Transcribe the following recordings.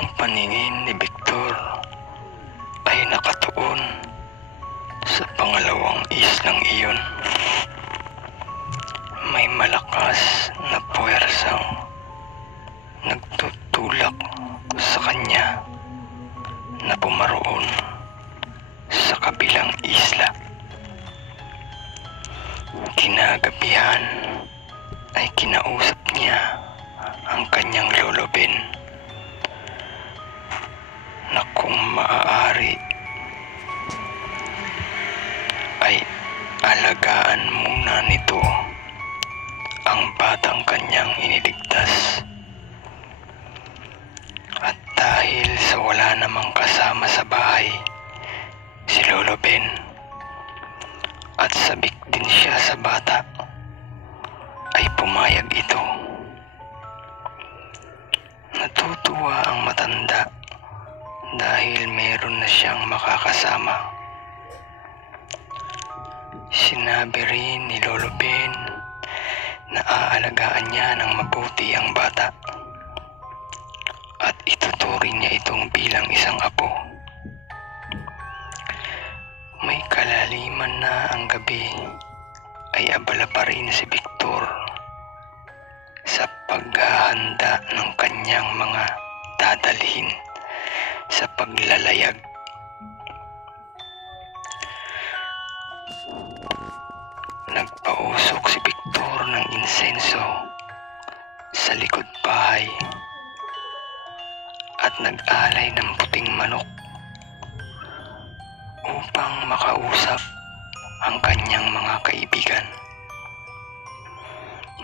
Ang paningin ni Victor ay nakatuon sa pangalawang islang iyon. May malakas na puwersang nagtutulak sa kanya na pumaroon sa kabilang isla. Kinagabihan ay kinausap niya ang kanyang lolo Ben na kung maaari ay alagaan muna nito ang batang kanyang iniligtas. At dahil sa wala namang kasama sa bahay si Lolo Ben at sabik din siya sa bata, ay pumayag ito. Natutuwa ang matanda dahil meron na siyang makakasama. Sinabi rin ni Lolo Ben na aalagaan niya ng mabuti ang bata at ituturing niya itong bilang isang apo. May kalaliman na ang gabi ay abala pa rin si Victor sa paghahanda ng kanyang mga dadalhin sa paglalayag. Nagpausok si Victor ng insenso sa likod bahay at nag-alay ng puting manok upang makausap ang kanyang mga kaibigan.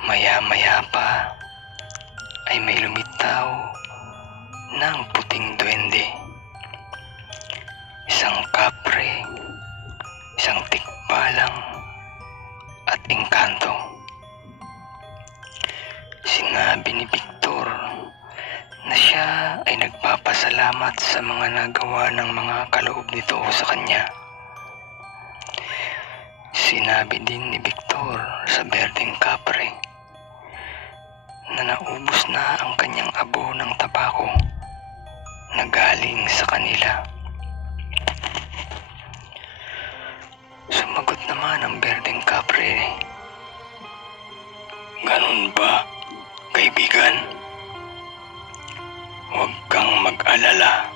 Maya-maya pa ay may lumitaw ng puting duwende, isang kapre, isang tikbalang at engkanto. Sinabi ni Victor na siya ay nagpapasalamat sa mga nagawa ng mga kaloob nito sa kanya. Sinabi din ni Victor sa berdeng kapre na naubos na ang kanyang abo ng tabako na galing sa kanila. Sumagot naman ang berdeng kapre, "Ganun ba, kaibigan? Huwag kang mag-alala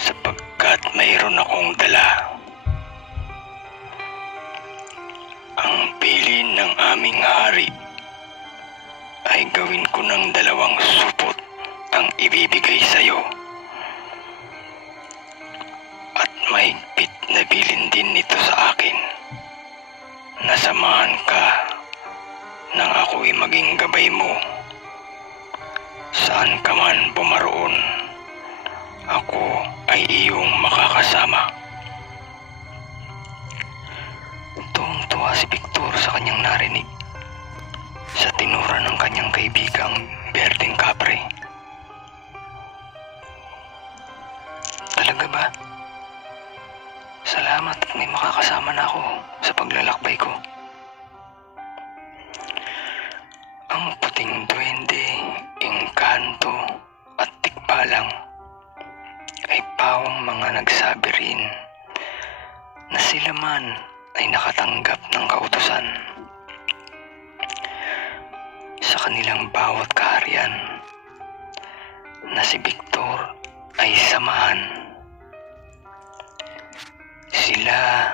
sapagkat mayroon akong dala. Ang bilin ng aming hari ay gawin ko ng 2 supot ang ibibigay sa'yo. At mahigpit na bilin din nito sa akin na samahan ka nang ako'y maging gabay mo. Saan ka man pumaroon, ako ay iyong makakasama." Tuwang-tuwa si Victor sa kanyang narinig sa tinura ng kanyang kaibigang berdeng kapre. "Talaga ba? Salamat at may makakasama na ako sa paglalakbay ko." Ang puting duwende, engkanto at tikbalang ay pawang mga nagsabi rin na sila man ay nakatanggap ng kautusan sa kanilang bawat kaharian na si Victor ay samahan. Sila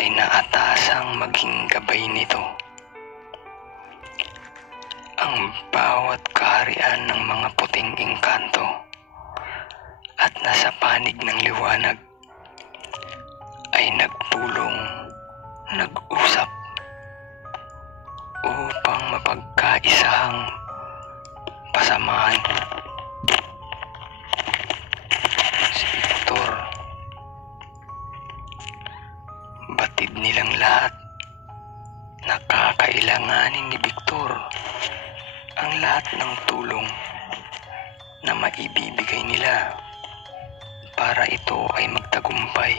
ay naatasang maging gabay nito. Ang bawat kaharian ng mga puting engkanto at nasa panig ng liwanag ay nagpulong, nag-usap upang mapagkaisahang pasamahan si Victor. Batid nilang lahat na kakailanganin ni Victor ang lahat ng tulong na maibibigay nila para ito ay magtagumpay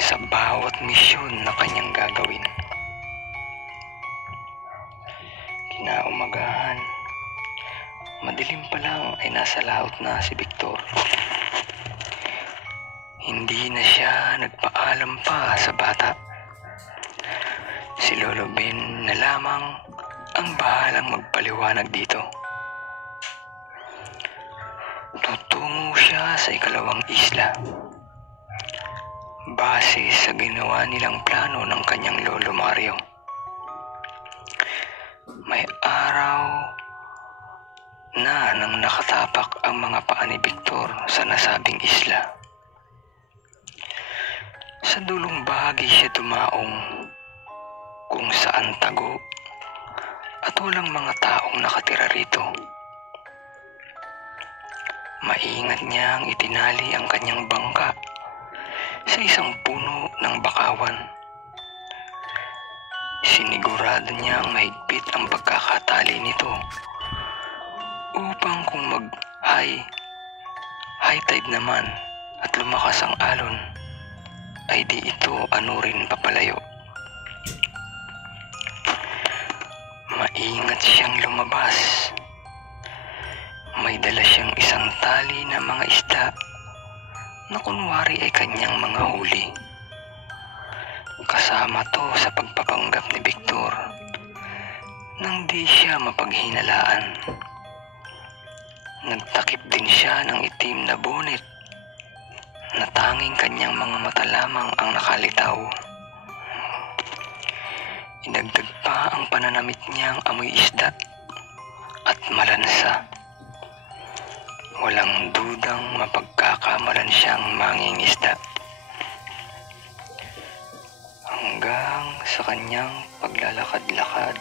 sa bawat misyon na kanyang gagawin. Kinaumagahan, madilim pa lang ay nasa laot na si Victor. Hindi na siya nagpaalam pa sa bata. Si Lolo Ben na lamang ang bahalang magpaliwanag dito. Tutungo siya sa ikalawang isla. Base sa ginawa nilang plano ng kanyang Lolo Mario. May araw na nang nakatapak ang mga paa ni Victor sa nasabing isla. Sa dulong bahagi siya dumaong kung saan tago at walang mga taong nakatira rito. Maingat niyang itinali ang kanyang bangka sa isang puno ng bakawan. Sinigurado niyang mahigpit ang pagkakatali nito upang kung mag-high tide naman at lumakas ang alon, ay di ito anurin papalayo. Maingat siyang lumabas. May dala siyang isang tali na mga isda na kunwari ay kanyang mga huli. Kasama to sa pagpapanggap ni Victor nang di siya mapaghinalaan. Nagtakip din siya ng itim na bonnet na tanging kanyang mga mata lamang ang nakalitaw. Idagdag pa ang pananamit niyang amoy isda at malansa. Walang dudang mapagkakamalan siyang mangingisda. Hanggang sa kanyang paglalakad-lakad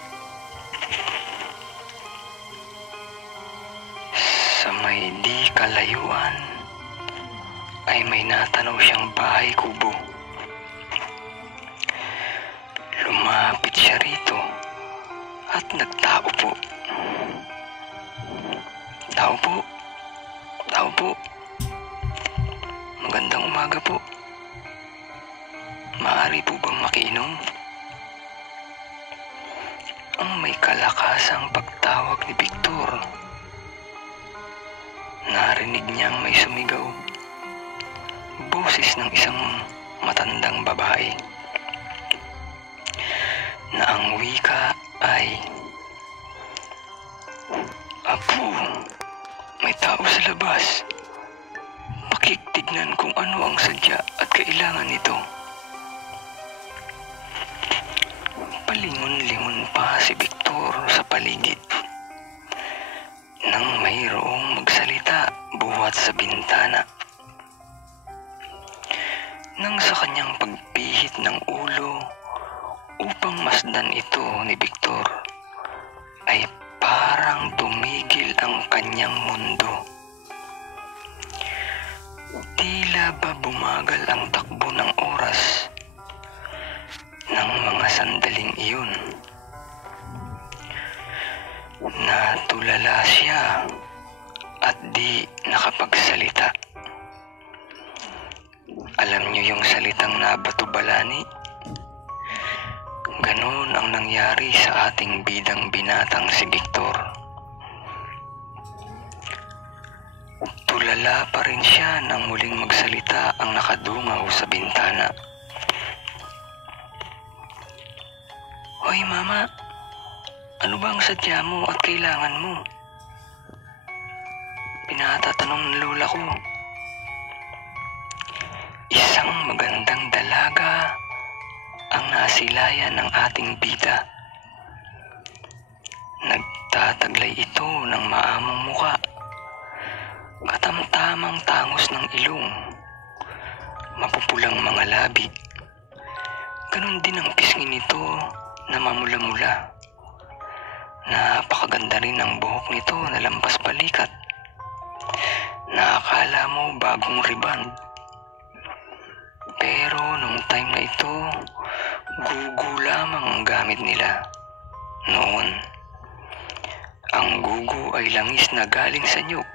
sa may di kalayuan, ay may natanaw siyang bahay kubo. Lumapit siya rito at nagtao po. Tao po. Tao po. Magandang umaga po. Maaari po bang makiinom? Ang may kalakasang pagtawag ni Victor. Narinig niyang may sumigaw. Boses ng isang matandang babae na ang wika ay, "Apo, may tao sa labas. Pakigtignan kung ano ang sadya at kailangan nito." Palingon-lingon pa si Victor sa paligid nang mayroong magsalita buhat sa bintana. Nang sa kanyang pagpihit ng ulo upang masdan ito ni Victor, ay parang tumigil ang kanyang mundo. Tila ba bumagal ang takbo ng oras ng mga sandaling iyon. Natulala siya at di nakapagsalita. Alam niyo yung salitang nabato-balani? Ganon ang nangyari sa ating bidang binatang si Victor. Tulala pa rin siya nang muling magsalita ang nakadungaw sa bintana. "Hoy mama, ano ba ang sadya mo at kailangan mo?" Pinatatanong ng lola ko. Isang magandang dalaga ang nasilayan ng ating bida. Nagtataglay ito ng maamong muka, katamtamang tangos ng ilong, mapupulang mga labi. Ganon din ang pisngi nito na mamula-mula. Napakaganda rin ang buhok nito na lampas balikat. Nakakala mo bagong riband. Pero nung time na ito, gugu lamang ang gamit nila. Noon, ang gugu ay langis na galing sa nyug.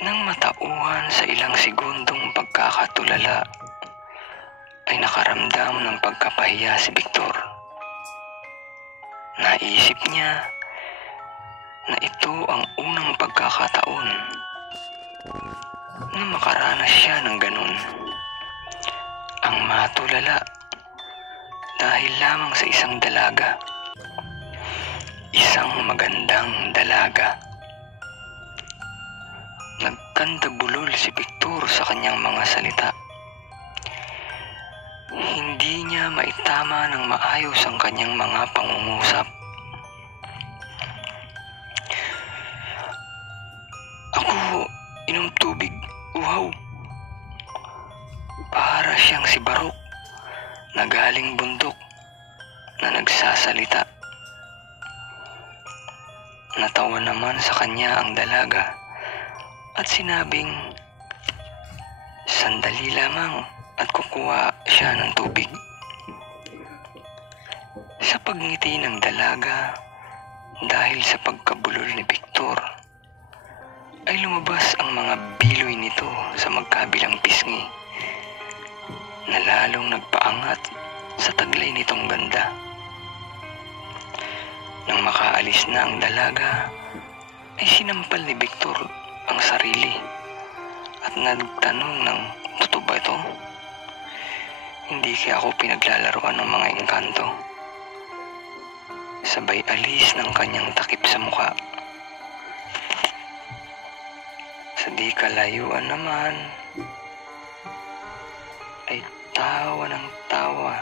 Nang matauhan sa ilang segundong pagkakatulala, ay nakaramdam ng pagkapahiya si Victor. Naisip niya na ito ang unang pagkakataon na makaranas siya ng ganun. Ang matulala dahil lamang sa isang dalaga. Isang magandang dalaga. Nagkandabulol si Victor sa kanyang mga salita. Hindi niya maitama ng maayos ang kanyang mga pangungusap. Ako, inom tubig, uhaw. Para siyang si Barok na galing bundok na nagsasalita. Natawa naman sa kanya ang dalaga at sinabing, sandali lamang at kukuha siya ng tubig. Sa pagngiti ng dalaga, dahil sa pagkabulol ni Victor, ay lumabas ang mga biloy nito sa magkabilang pisngi na lalong nagpaangat sa taglay nitong ganda. Nang makaalis na ang dalaga, ay sinampal ni Victor ang sarili at nagtanong ng, totoo ba ito? Hindi kaya ako pinaglalaroan ng mga engkanto. Sabay alis ng kanyang takip sa mukha. Sa di kalayuan naman, ay tawa ng tawa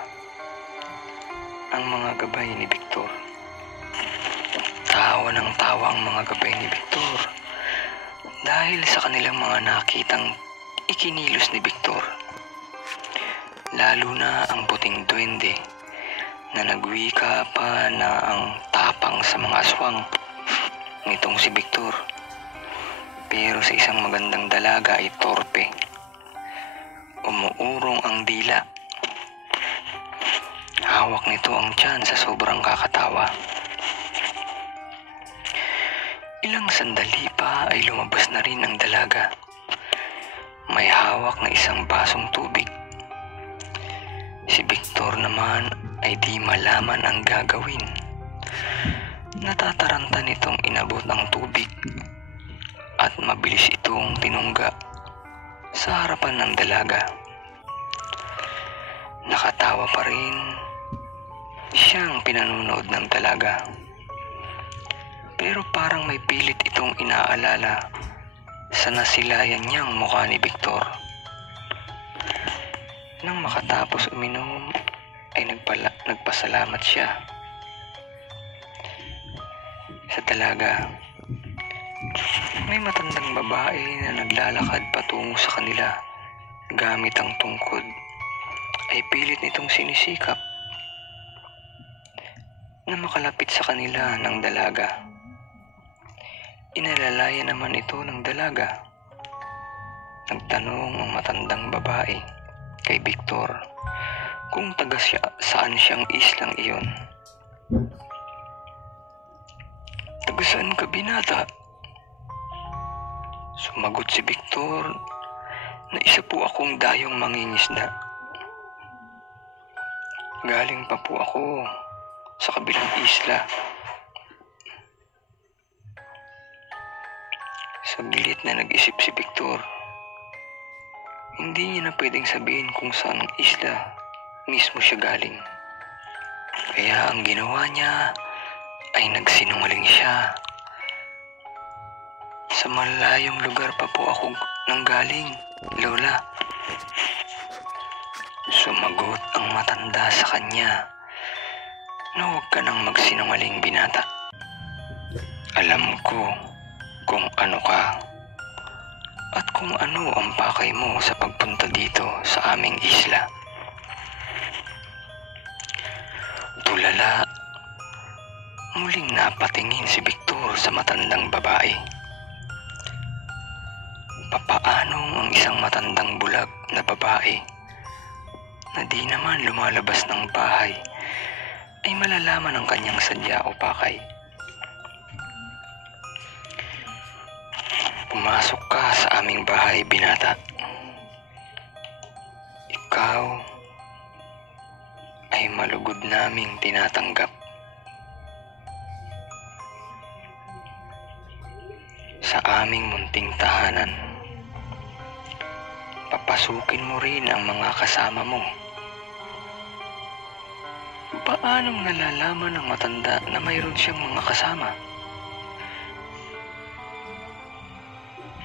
ang mga gabay ni Victor. Tawa ng tawa ang mga gabay ni Victor dahil sa kanilang mga nakitang ikinilos ni Victor. Lalo na ang puting duwende na nagwika pa na ang tapang sa mga aswang nitong si Victor. Pero sa isang magandang dalaga ay torpe. Umuurong ang dila. Hawak nito ang tiyan sa sobrang kakatawa. Ilang sandali pa ay lumabas na rin ang dalaga. May hawak na isang basong tubig. Si Victor naman ay di malaman ang gagawin. Natataranta nitong inabot ang tubig at mabilis itong tinungga sa harapan ng dalaga. Nakatawa pa rin siyang pinanonood ng dalaga. Pero parang may pilit itong inaalala sa nasilayan niyang mukha ni Victor. Nang makatapos uminom, ay nagpasalamat siya sa dalaga. May matandang babae na naglalakad patungo sa kanila gamit ang tungkod, ay pilit nitong sinisikap na makalapit sa kanila ng dalaga. Inalalaya naman ito ng dalaga. Nagtanong ang matandang babae kay Victor kung saan siyang islang iyon. Taga saan ka, binata? Sumagot si Victor na isa po akong dayong mangingisda. Galing pa po ako sa kabilang isla. Saglit na nag-isip si Victor. Hindi niya na pwedeng sabihin kung saan isla mismo siya galing. Kaya ang ginawa niya ay nagsinungaling siya. Sa malayong lugar pa po ako nanggaling, Lola. Sumagot ang matanda sa kanya na huwag ka nang magsinungaling, binata. Alam ko kung ano ka at kung ano ang pakay mo sa pagpunta dito sa aming isla. Tulala, muling napatingin si Victor sa matandang babae. Papaanong ang isang matandang bulag na babae na di naman lumalabas ng bahay ay malalaman ang kanyang sadya o pakay. Pumasok ka sa aming bahay, binata. Ikaw ay malugod naming tinatanggap. sa aming munting tahanan. Papasukin mo rin ang mga kasama mo. Paanong nalalaman ng matanda na mayroon siyang mga kasama?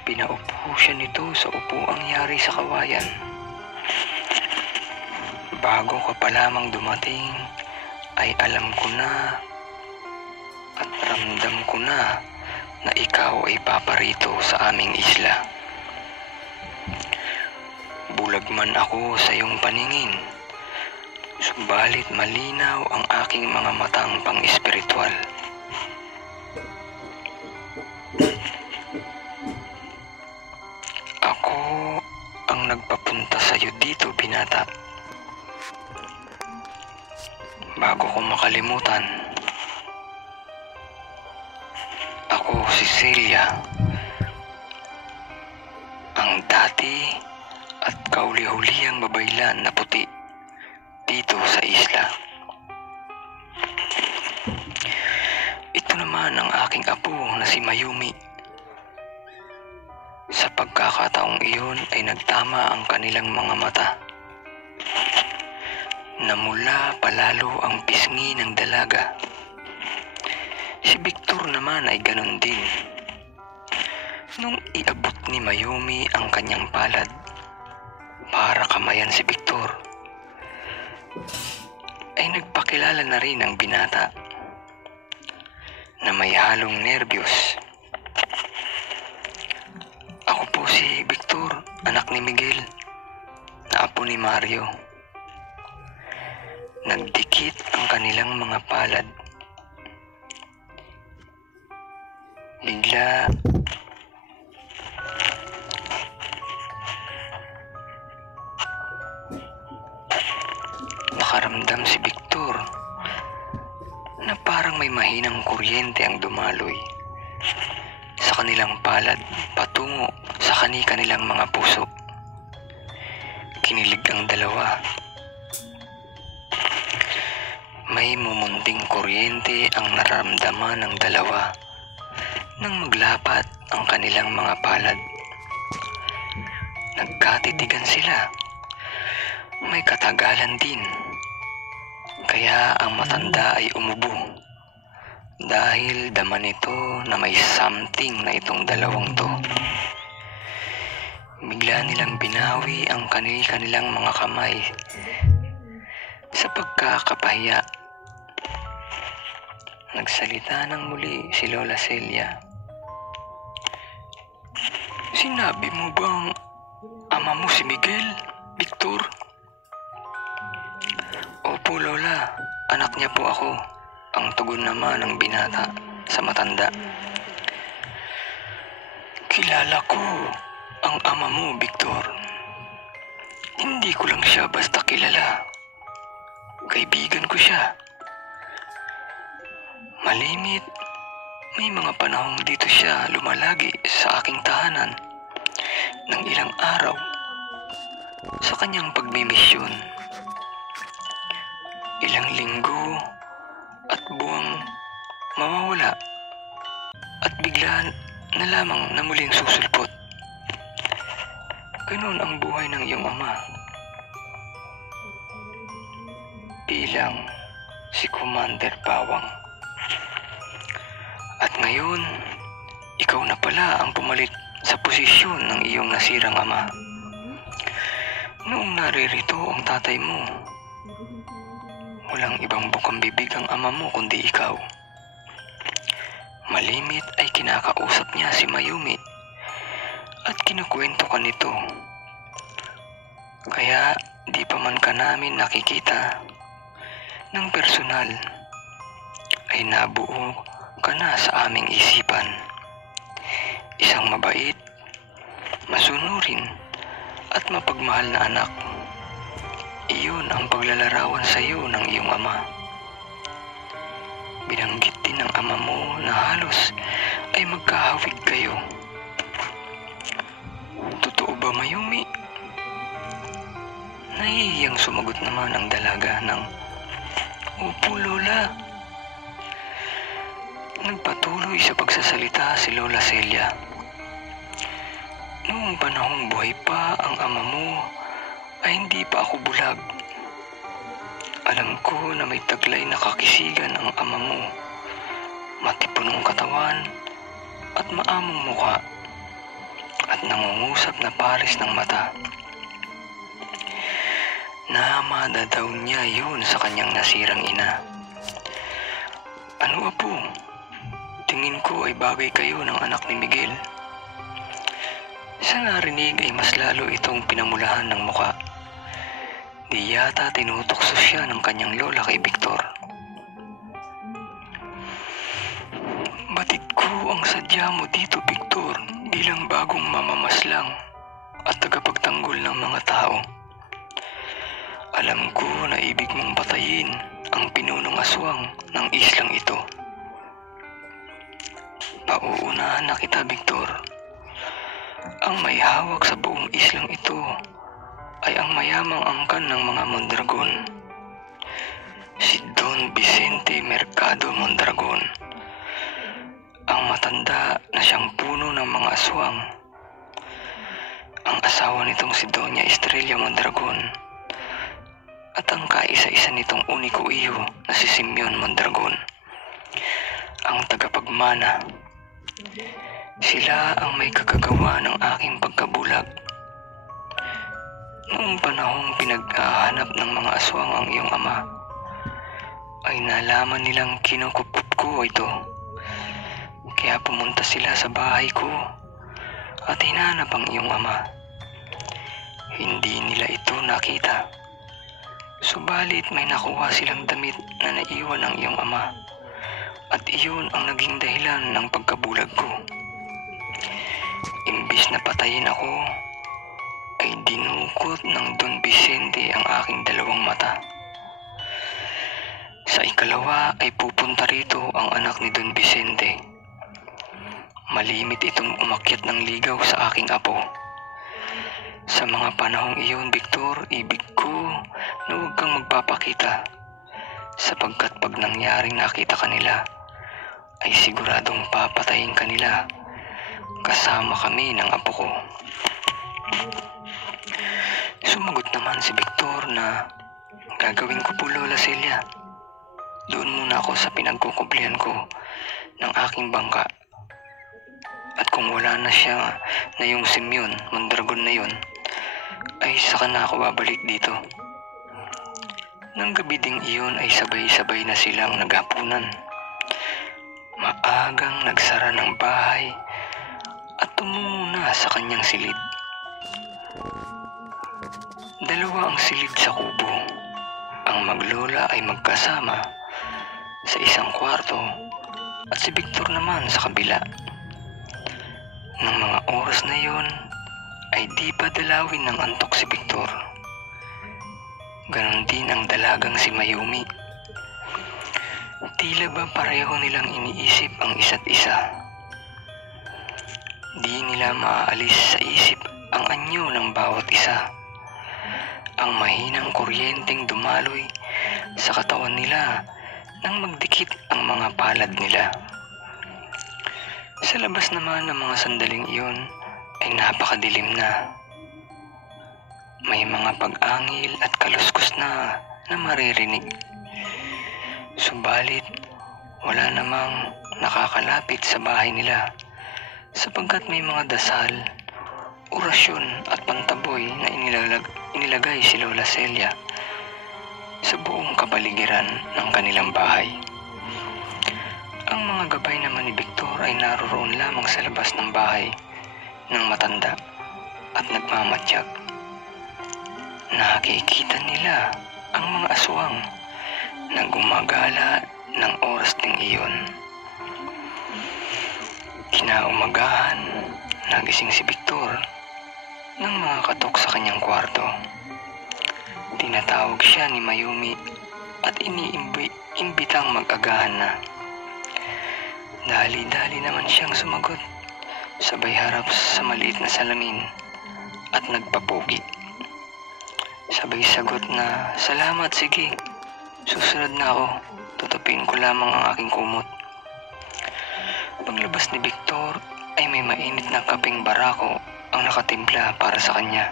Pinaupo siya nito sa upuang yari sa kawayan. Bago ka pa lamang dumating, ay alam ko na at ramdam ko na ikaw ay paparito sa aming isla. Bulag man ako sa iyong paningin, subalit malinaw ang aking mga matang pang-espiritual. Ako ang nagpapunta sa iyo dito, binata. Bago ko makalimutan, ako si Celia, ang dati at kauli-hulihang babaylan na puti dito sa isla. Ito naman ang aking apo na si Mayumi. Sa pagkakataong iyon ay nagtama ang kanilang mga mata. Namula palalo ang pisngi ng dalaga. Si Victor naman ay ganon din. Nung iabot ni Mayumi ang kanyang palad para kamayan si Victor, ay nagpakilala na rin ang binata na may halong nerbiyos. Ako po si Victor, anak ni Miguel, na apo ni Mario. Nagdikit ang kanilang mga palad. Bigla, nakaramdam si Victor na parang may mahinang kuryente ang dumaloy sa kanilang palad patungo sa kanilang mga puso. Kinilig ang dalawa. May mumunting kuryente ang nararamdaman ng dalawa nang maglapat ang kanilang mga palad. Nagkatitigan sila. May katagalan din. Kaya ang matanda ay umubo dahil dama nito na may something na itong dalawang to. Bigla nilang binawi ang kanilang mga kamay sa pagkakapahiya. Nagsalita ng muli si Lola Celia. Sinabi mo bang ama mo si Miguel, Victor? Opo, Lola. Anak niya po ako. Ang tugon naman ng binata sa matanda. Kilala ko ang ama mo, Victor. Hindi ko lang siya basta kilala. Kaibigan ko siya. Malimit, may mga panahong dito siya lumalagi sa aking tahanan ng ilang araw sa kanyang pagmimisyon. Ilang linggo at buwang mawawala at bigla na lamang na muling susulpot. Ganon ang buhay ng iyong ama. Bilang si Commander Bawang. At ngayon, ikaw na pala ang pumalit sa posisyon ng iyong nasirang ama. Noong naririto ang tatay mo, walang ibang bukang bibig ang ama mo kundi ikaw. Malimit ay kinakausap niya si Mayumi at kinukwento ka nito. Kaya di pa man ka namin nakikita ng personal ay nabuo ka na sa aming isipan. Isang mabait, masunurin at mapagmahal na anak. Iyon ang paglalarawan sa iyo ng iyong ama. Binanggit din ng ama mo na halos ay magkahawig kayo. Totoo ba, Mayumi? Nahihiyang sumagot naman ang dalaga ng, Opo, Lola. Nagpatuloy sa pagsasalita si Lola Celia. Noong panahong buhay pa ang ama mo, ay hindi pa ako bulag. Alam ko na may taglay na kakisigan ang ama mo, matipunong katawan at maamong mukha, at nangungusap na pares ng mata. Namada daw niya yun sa kanyang nasirang ina. Ano apo? Tingin ko ay bagay kayo ng anak ni Miguel. Sa narinig ay mas lalo itong pinamulahan ng muka. Di yata tinutokso siya ng kanyang lola kay Victor. Batid ko ang sadya mo dito, Victor, bilang bagong mamamaslang at tagapagtanggol ng mga tao. Alam ko na ibig mong patayin ang pinunong aswang ng islang ito. Pauunahan na kita, Victor. Ang may hawak sa buong islang ito ay ang mayamang angkan ng mga Mondragon, si Don Vicente Mercado Mondragon, ang matanda na siyang puno ng mga aswang, ang asawa nitong si Doña Estrella Mondragon, at ang kaisa-isa nitong uniko iyo na si Simeon Mondragon, ang tagapagmana. Sila ang may kakagawa ng aking pagkabulag. Noong panahong pinaghahanap ng mga aswang ang iyong ama, ay nalaman nilang kinukup ko ito. Kaya pumunta sila sa bahay ko at hinanap ang iyong ama. Hindi nila ito nakita. Subalit may nakuha silang damit na naiwan ng iyong ama, at iyon ang naging dahilan ng pagkabulag ko. Imbis na patayin ako, ay dinukot ng Don Vicente ang aking dalawang mata. Sa ikalawa ay pupunta rito ang anak ni Don Vicente. Malimit itong umakyat ng ligaw sa aking apo. Sa mga panahong iyon, Victor, ibig ko na huwag kang magpapakita, sapagkat pag nangyaring nakita kanila, ay siguradong papatayin kanila kasama kami ng apo ko. Sumagot naman si Victor na, gagawin ko po, Lola Celia. Doon muna ako sa pinagkukublihan ko ng aking bangka. At kung wala na siya na yung Simeon Mondragon na yun, ay saka na ako babalik dito. Nang gabi ding iyon ay sabay-sabay na silang naghapunan. Maagang nagsara ng bahay at tumungo na sa kanyang silid. Dalawa ang silid sa kubo. Ang maglola ay magkasama sa isang kwarto at si Victor naman sa kabila. Nang mga oras na yon ay di pa dalawin ng antok si Victor. Ganon din ang dalagang si Mayumi. Tila ba pareho nilang iniisip ang isa't isa. Di nila maaalis sa isip ang anyo ng bawat isa. Ang mahinang kuryenteng dumaloy sa katawan nila nang magdikit ang mga palad nila. Sa labas naman ng mga sandaling iyon ay napakadilim na. May mga pag-angil at kaluskos na maririnig. Subalit, wala namang nakakalapit sa bahay nila, sapagkat may mga dasal, orasyon at pantaboy na inilagay si Lola Celia sa buong kapaligiran ng kanilang bahay. Ang mga gabay naman ni Victor ay naroon lamang sa labas ng bahay ng matanda at nagmamatiyag. Nakikita nila ang mga aswang na gumagala ng oras ding iyon. Kinaumagahan, nagising si Victor nang makakatok sa kanyang kwarto. Tinatawag siya ni Mayumi at iniimbitang mag-agahan na. Dali-dali naman siyang sumagot, sabay harap sa maliit na salamin at nagpapugi. Sabay sagot na, "Salamat, sige. Susunod na ako. Tutupin ko lamang ang aking kumot." Paglabas ni Victor ay may mainit na kapeng barako ang nakatimpla para sa kanya.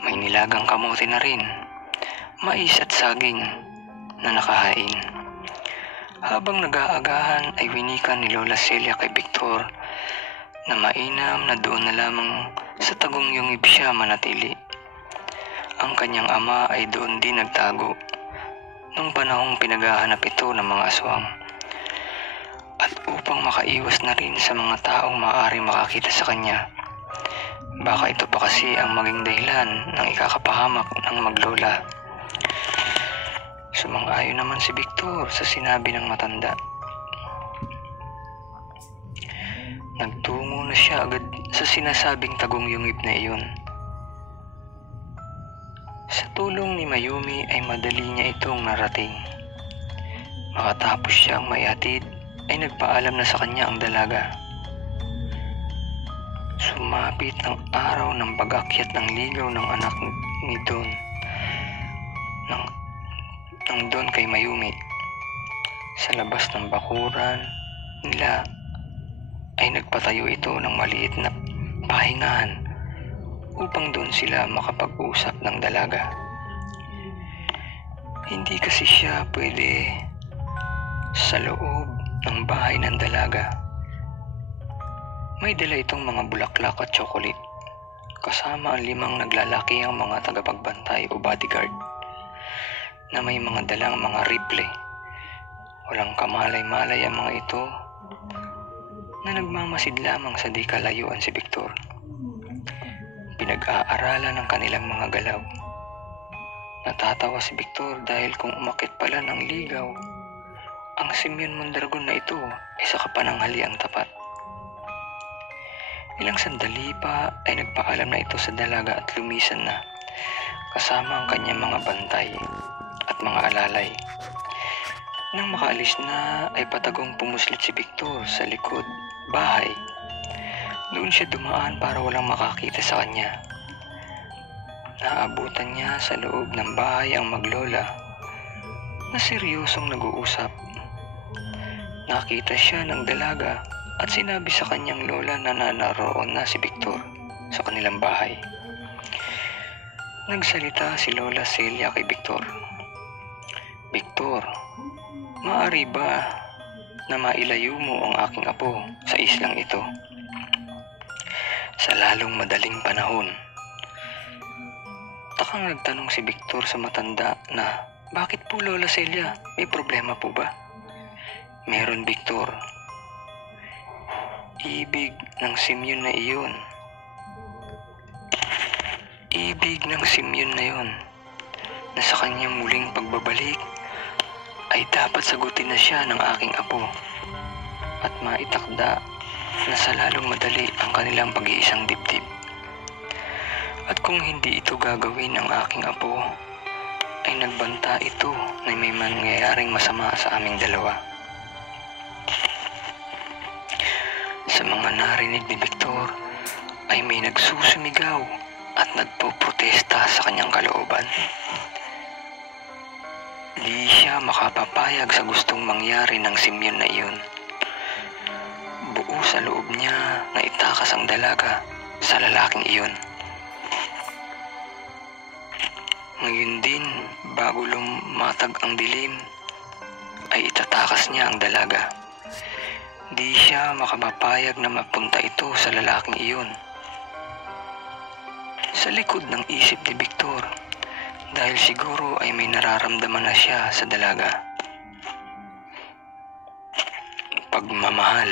May nilagang kamote na rin, mais at saging na nakahain. Habang nag-aagahan ay winikan ni Lola Celia kay Victor na mainam na doon na lamang sa Tagong Yungib siya manatili. Ang kanyang ama ay doon din nagtago nung panahong pinaghahanap ito ng mga aswang. At upang makaiwas na rin sa mga taong maaaring makakita sa kanya, baka ito pa kasi ang maging dahilan ng ikakapahamak ng maglola. Sumang-ayon naman si Victor sa sinabi ng matanda. Nagtungo na siya agad sa sinasabing Tagong Yungib na iyon. Sa tulong ni Mayumi ay madali niya itong narating. Makatapos siyang maihatid ay nagpaalam na sa kanya ang dalaga. Sumapit ang araw ng pag-akyat ng ligaw ng anak ni Don ng Don kay Mayumi. Sa labas ng bakuran nila ay nagpatayo ito ng maliit na pahingahan upang doon sila makapag-usap ng dalaga. Hindi kasi siya pwede sa loob ng bahay ng dalaga. May dala itong mga bulaklak at chocolate, kasama ang 5 naglalakihang mga tagapagbantay o bodyguard na may mga dalang mga rifle. Walang kamalay-malay ang mga ito na nagmamasid lamang sa di kalayuan si Victor. Pinag-aaralan ng kanilang mga galaw. Natatawa si Victor dahil kung umakyat pala ng ligaw, ang Simeon Mondragon na ito ay sa kapananghaliang tapat. Ilang sandali pa ay nagpaalam na ito sa dalaga at lumisan na, kasama ang kanyang mga bantay at mga alalay. Nang makaalis na ay patagong pumuslit si Victor sa likod bahay. Doon siya dumaan para walang makakita sa kanya. Naabutan niya sa loob ng bahay ang maglola na seryosong nag-uusap. Nakita siya ng dalaga at sinabi sa kanyang lola na naroon na si Victor sa kanilang bahay. Nagsalita si Lola Celia kay Victor. Victor, maaari ba na mailayo mo ang aking apo sa islang ito sa lalong madaling panahon? Takang nagtanong si Victor sa matanda na, bakit po Lola Celia? May problema po ba? Meron, Victor. Ibig ng Simeon na iyon. Ibig ng Simeon na iyon na sa kanyang muling pagbabalik ay dapat sagutin na siya ng aking apo at maitakda na sa lalong madali ang kanilang pag-iisang dibdib. At kung hindi ito gagawin ng aking apo, ay nagbanta ito na may mangyayaring masama sa aming dalawa. Sa mga narinig ni Victor ay may nagsusumigaw at nagpoprotesta sa kanyang kalooban. Di siya makapapayag sa gustong mangyari ng Simeon na iyon. Buo sa loob niya na itakas ang dalaga sa lalaking iyon. Ngayon din, bago lumatag ang dilim, ay itatakas niya ang dalaga. Di siya makapapayag na mapunta ito sa lalaking iyon. Sa likod ng isip ni Victor, dahil siguro ay may nararamdaman na siya sa dalaga. Pagmamahal.